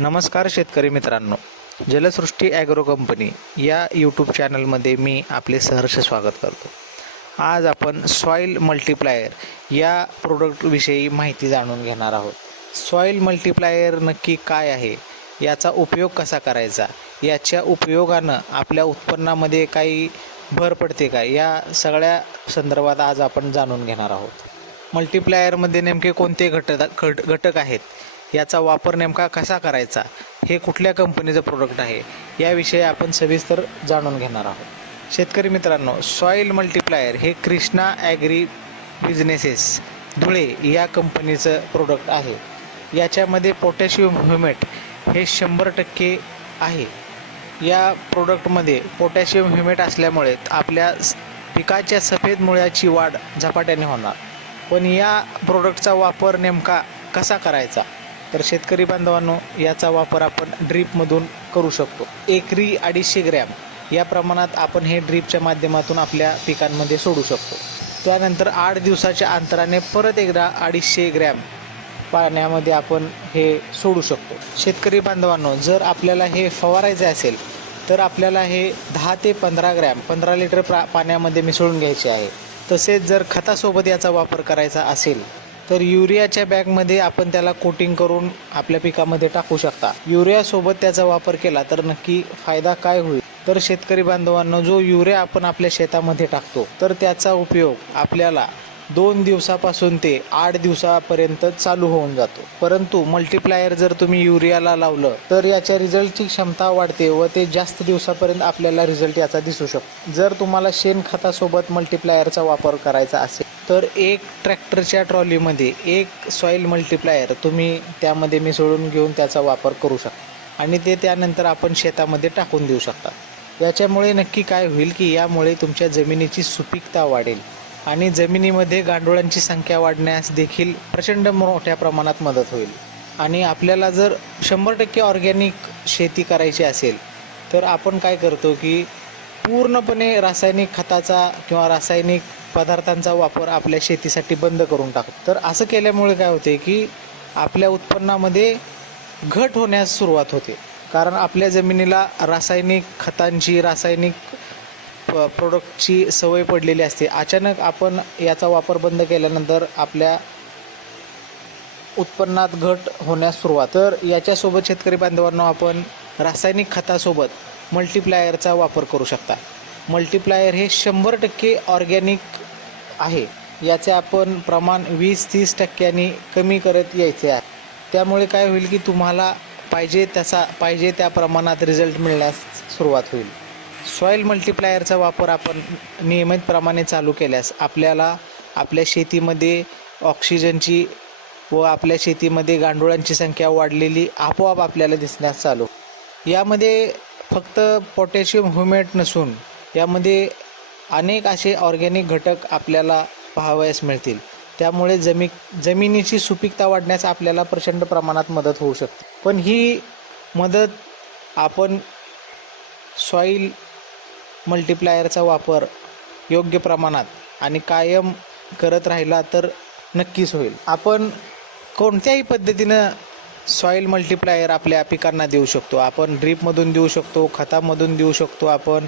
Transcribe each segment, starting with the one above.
नमस्कार शेतकरी मित्रांनो. जलसृष्टी ॲग्रो कंपनी या यूट्यूब चॅनलमध्ये मी आपले सहर्ष स्वागत करतो. आज आपण सॉईल मल्टिप्लायर या प्रोडक्टविषयी माहिती जाणून घेणार आहोत. सॉईल मल्टिप्लायर नक्की काय आहे? याचा उपयोग कसा करायचा? याच्या उपयोगानं आपल्या उत्पन्नामध्ये काही भर पडते का? या सगळ्या संदर्भात आज आपण जाणून घेणार आहोत. मल्टिप्लायरमध्ये नेमके कोणते घटक घट घटक आहेत? याचा वापर नेमका कसा करायचा? हे कुठल्या कंपनीचं प्रोडक्ट आहे? याविषयी आपण सविस्तर जाणून घेणार आहोत. शेतकरी मित्रांनो सॉईल मल्टीप्लायर हे कृष्णा ॲग्री बिझनेसेस धुळे या कंपनीचं प्रोडक्ट आहे. याच्यामध्ये पोटॅशियम ह्युमेट हे शंभर टक्के आहे. या प्रोडक्टमध्ये पोटॅशियम ह्युमेट असल्यामुळे आपल्या पिकाच्या सफेद मुळ्याची वाढ झपाट्याने होणार. पण या प्रोडक्टचा वापर नेमका कसा करायचा? तर शेतकरी बांधवांनो याचा वापर आपण ड्रीपमधून करू शकतो. एकरी अडीचशे ग्रॅम या प्रमाणात आपण हे ड्रीपच्या माध्यमातून आपल्या पिकांमध्ये सोडू शकतो. त्यानंतर आठ दिवसाच्या अंतराने परत एकदा अडीचशे ग्रॅम पाण्यामध्ये आपण हे सोडू शकतो. शेतकरी बांधवांनो जर आपल्याला हे फवारायचे असेल तर आपल्याला हे दहा ते पंधरा ग्रॅम पंधरा लिटर प्रा पाण्यामध्ये मिसळून घ्यायचे आहे. तसेच जर खतासोबत याचा वापर करायचा असेल तर युरियाच्या बॅगमध्ये आपण त्याला कोटिंग करून आपल्या पिकामध्ये टाकू शकता. युरियासोबत त्याचा वापर केला तर नक्की फायदा काय होईल? तर शेतकरी बांधवांना जो युरिया आपण आपल्या शेतामध्ये टाकतो तर त्याचा उपयोग आपल्याला दोन दिवसापासून ते आठ दिवसापर्यंत चालू होऊन जातो. परंतु मल्टीप्लायर जर तुम्ही युरियाला लावलं तर याच्या रिझल्टची क्षमता वाढते व ते जास्त दिवसापर्यंत आपल्याला रिझल्ट याचा दिसू शकतो. जर तुम्हाला शेणखतासोबत मल्टीप्लायरचा वापर करायचा असेल तर एक ट्रॅक्टरच्या ट्रॉलीमध्ये एक सॉईल मल्टिप्लायर तुम्ही त्यामध्ये मिसळून घेऊन त्याचा वापर करू शकता. आणि ते त्यानंतर आपण शेतामध्ये टाकून देऊ शकता. याच्यामुळे नक्की काय होईल की यामुळे तुमच्या जमिनीची सुपीकता वाढेल. आणि जमिनीमध्ये गांडुळांची संख्या वाढण्यास देखील प्रचंड मोठ्या प्रमाणात मदत होईल. आणि आपल्याला जर शंभर टक्के ऑर्गॅनिक शेती करायची असेल तर आपण काय करतो की पूर्णपणे रासायनिक खताचा किंवा रासायनिक पदार्थांचा वापर आपल्या शेतीसाठी बंद करून टाकतो. तर असं केल्यामुळे काय होते की आपल्या उत्पन्नामध्ये घट होण्यास सुरुवात होते. कारण आपल्या जमिनीला रासायनिक खतांची रासायनिक प- प्रोडक्टची सवय पडलेली असते. अचानक आपण याचा वापर बंद केल्यानंतर आपल्या उत्पन्नात घट होण्यास सुरुवात. तर याच्यासोबत शेतकरी बांधवांना आपण रासायनिक खतासोबत मल्टीप्लायरचा वापर करू शकता. मल्टीप्लायर हे शंभर टक्के ऑर्गॅनिक आहे. याचे आपण प्रमाण वीस तीस टक्क्यांनी कमी करत यायचे आहे. त्यामुळे काय होईल की तुम्हाला पाहिजे त्याचा पाहिजे त्या प्रमाणात रिझल्ट मिळण्यास सुरुवात होईल. सॉईल मल्टिप्लायरचा वापर आपण नियमितप्रमाणे चालू केल्यास आपल्याला आपल्या शेतीमध्ये ऑक्सिजनची व आपल्या शेतीमध्ये गांडुळांची संख्या वाढलेली आपोआप आपल्याला दिसण्यास चालू यामध्ये फक्त पोटॅशियम ह्युमेट नसून यामध्ये अनेक असे ऑर्गॅनिक घटक आपल्याला पाहावयास मिळतील. त्यामुळे जमी जमिनीची सुपीकता वाढण्यास आपल्याला प्रचंड प्रमाणात मदत होऊ शकते. पण ही मदत आपण सॉईल मल्टिप्लायरचा वापर योग्य प्रमाणात आणि कायम करत राहिला तर नक्कीच होईल. आपण कोणत्याही पद्धतीनं सॉईल मल्टिप्लायर आपल्या पिकांना देऊ शकतो. आपण ड्रीपमधून देऊ शकतो खतामधून देऊ शकतो आपण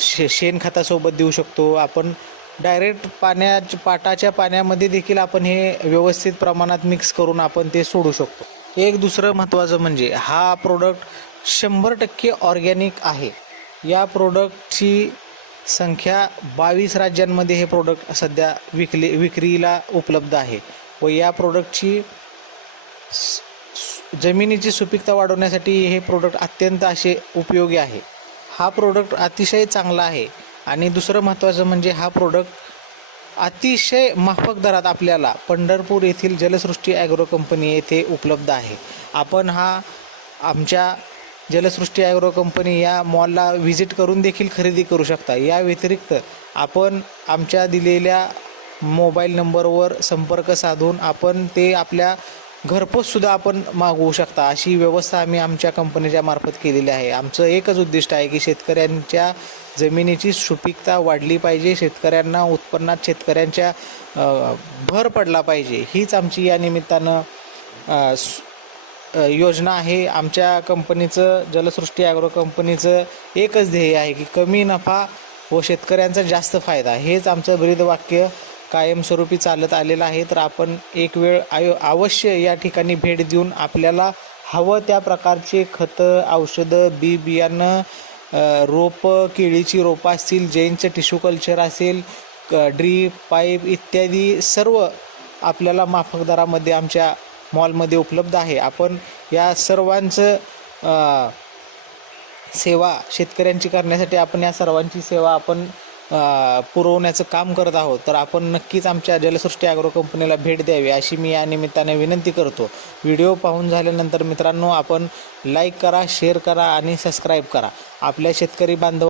शे शेणखतासोबत देऊ शकतो. आपण डायरेक्ट पाण्याच्या पाटाच्या पाण्यामध्ये देखील आपण हे व्यवस्थित प्रमाणात मिक्स करून आपण ते सोडू शकतो. एक दुसरं महत्त्वाचं म्हणजे हा प्रोडक्ट शंभर टक्के ऑर्गॅनिक आहे. या प्रोडक्टची संख्या बावीस राज्यांमध्ये हे प्रोडक्ट सध्या विकले विक्रीला उपलब्ध आहे. व या प्रोडक्टची स- जमिनीची सुपीकता वाढवण्यासाठी हे प्रोडक्ट अत्यंत असे उपयोगी आहे. हा प्रोडक्ट अतिशय चांगला आहे आणि दुसरं महत्त्वाचं म्हणजे हा प्रोडक्ट अतिशय माफक दरात आपल्याला पंढरपूर येथील जलसृष्टी ॲग्रो कंपनी येथे उपलब्ध आहे. आपण हा आमच्या जलसृष्टी ॲग्रो कंपनी या मॉलला व्हिजिट करून देखील खरेदी करू शकता. या व्यतिरिक्त आपण आमच्या दिलेल्या मोबाईल नंबरवर संपर्क साधून आपण ते आपल्या घरपोचसुद्धा आपण मागवू शकता. अशी व्यवस्था आम्ही आमच्या कंपनीच्या मार्फत केलेली आहे. आमचं एकच उद्दिष्ट आहे की शेतकऱ्यांच्या जमिनीची सुपीकता वाढली पाहिजे शेतकऱ्यांना उत्पन्नात शेतकऱ्यांच्या भर पडला पाहिजे. हीच आमची या निमित्तानं योजना आहे. आमच्या कंपनीचं जलसृष्टी ॲग्रो कंपनीचं एकच ध्येय आहे की कमी नफा व शेतकऱ्यांचा जास्त फायदा. हेच आमचं ब्रीद वाक्य कायमस्वरूपी चालत आलेलं आहे तर आपण एक वेळ आय अवश्य या ठिकाणी भेट देऊन आपल्याला हवं त्या प्रकारचे खतं औषधं बी बियाणं रोप रोपं केळीची रोपं असतील जैनचं टिश्यू कल्चर असेल क ड्रीप पाईप इत्यादी सर्व आपल्याला माफक दरामध्ये आमच्या मॉलमध्ये उपलब्ध आहे. आपण या सर्वांचं सेवा शेतकऱ्यांची करण्यासाठी आपण या सर्वांची सेवा आपण पुरवण्याचं काम करत आहोत तर आपण नक्कीच आमच्या जलसृष्टी ॲग्रो कंपनीला भेट द्यावी अशी मी या निमित्ताने विनंती करतो. व्हिडिओ पाहून झाल्यानंतर मित्रांनो आपण लाईक करा शेअर करा आणि सबस्क्राईब करा. आपल्या शेतकरी बांधव